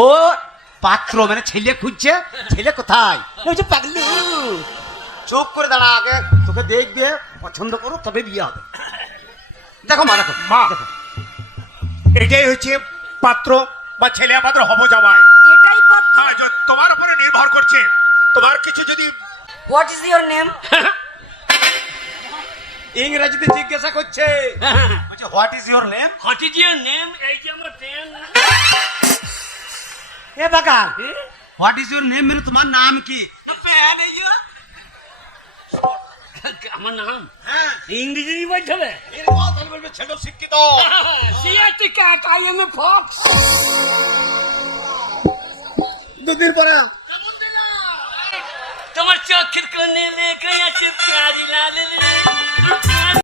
ও পাত্র মানে ছেলে খুঁজছে। ছেলে কোথায়? বলছে পাগলু চুপ করে দাঁড়া, আগে তোকে দেখবে, পছন্দ করো তবে বিয়ে হবে। দেখো মা, দেখো মা। দেখো। এটাই হচ্ছে পাত্র বা ছেলে আমাদের হব জামাই। এটাই পাত্র। হ্যাঁ, তোমার উপরে নির্ভর করছে। তোমার কিছু যদি হোয়াট ইজ ইওর নেম? ইংরেজিতে জিজ্ঞাসা করছে, বলছে what is your name? What is your name? এই যে আমার train. A Bakar, what is your name মানে তোমার নাম কি? আমার নাম হ্যাঁ, ইংরেজি বলতে হবে। তাহলে বলবে ছেলে শিক্ষিত। CRT cat, I M a fox. দুদিন পরে তোমার চোখের কোণে লেখা আছে প্যারি লাল।